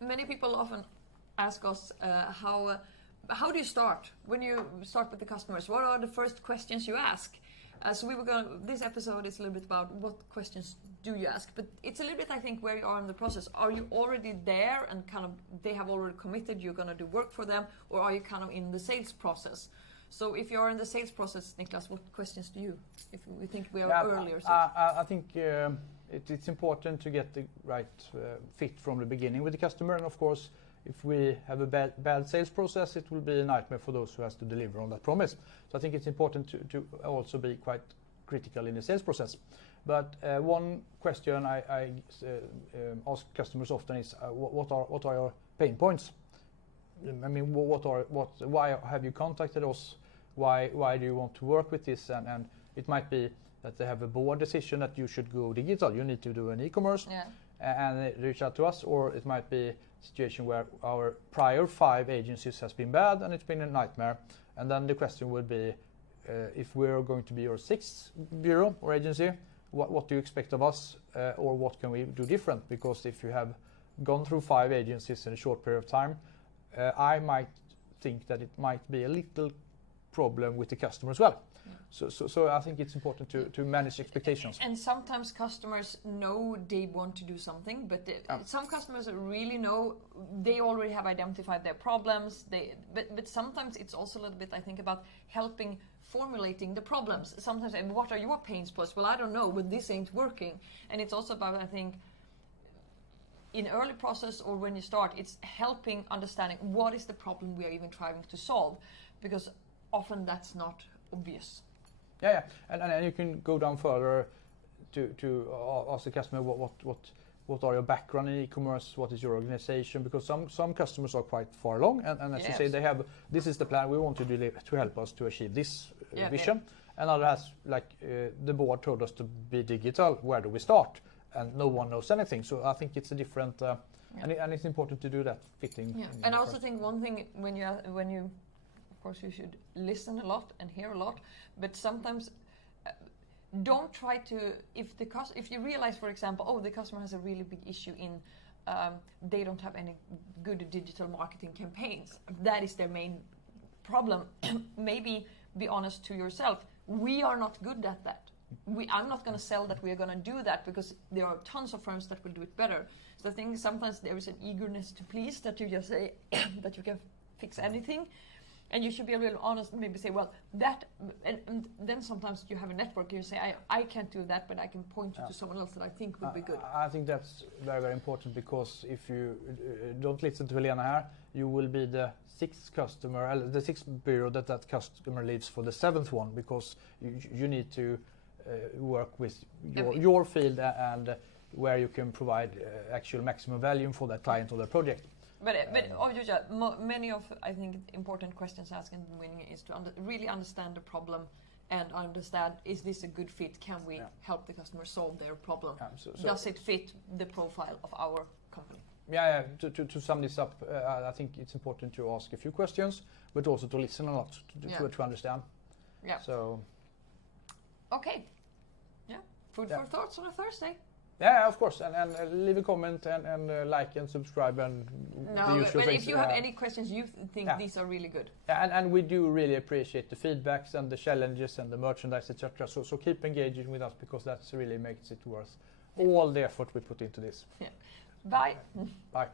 many people often ask us how do you start when you start with the customers? What are the first questions you ask? So this episode is a little bit about what questions do you ask, but it's a little bit, I think, where you are in the process. Are you already there and kind of they have already committed you're going to do work for them, or are you kind of in the sales process? So if you're in the sales process, Niklas, what questions do you, if we think we are earlier? I think it's important to get the right fit from the beginning with the customer, and of course, if we have a bad sales process, it will be a nightmare for those who has to deliver on that promise. So I think it's important to also be quite critical in the sales process. But one question I ask customers often is, what are your pain points? I mean, why have you contacted us? Why do you want to work with this? And it might be that they have a board decision that you should go digital. You need to do an e-commerce. Yeah. And they reach out to us, or it might be a situation where our prior 5 agencies has been bad and it's been a nightmare. And then the question would be, if we're going to be your 6th bureau or agency, what do you expect of us, or what can we do different? Because if you have gone through 5 agencies in a short period of time, I might think that it might be a little problem with the customer as well. So I think it's important to manage expectations. And sometimes customers know they want to do something, but some customers really know they already have identified their problems. But sometimes it's also a little bit, I think, about helping formulating the problems. Sometimes, what are your pain points? Well, I don't know, but this ain't working. And it's also about, I think, in early process or when you start, it's helping understanding what is the problem we are even trying to solve, because often that's not obvious. Yeah. And you can go down further to ask the customer what are your background in e-commerce, what is your organization, because some customers are quite far along, and as you say, they have, this is the plan we want to deliver to help us to achieve this vision. And others, like the board told us to be digital, where do we start? And no one knows anything. So I think it's a different, and it's important to do that fitting. Yeah. And I also think one thing when you, of course, you should listen a lot and hear a lot, but sometimes don't try to, if you realize, for example, the customer has a really big issue in they don't have any good digital marketing campaigns. That is their main problem. Maybe be honest to yourself. We are not good at that. I'm not going to sell that we are going to do that, because there are tons of firms that will do it better. So I think sometimes there is an eagerness to please, that you just say that you can fix anything. And you should be a little honest and maybe say, well, that, and then sometimes you have a network, you say, I can't do that, but I can point you to someone else that I think would be good. I think that's very, very important, because if you don't listen to Helena here, you will be the 6th customer, the 6th bureau that customer leaves for the 7th one, because you need to work with your field and where you can provide actual maximum value for that client or their project. But many of, I think, important questions asked in the beginning is to really understand the problem and understand, is this a good fit? Can we help the customer solve their problem? So does it fit the profile of our company? Yeah. To sum this up, I think it's important to ask a few questions, but also to listen a lot to understand. Yeah. So. Okay. Yeah. Food for thoughts on a Thursday. Yeah, of course, and leave a comment and like and subscribe and the usual things. If you have any questions you think these are really good. Yeah, and we do really appreciate the feedbacks and the challenges and the merchandise, etc. So keep engaging with us, because that really makes it worth all the effort we put into this. Yeah. Bye. Bye.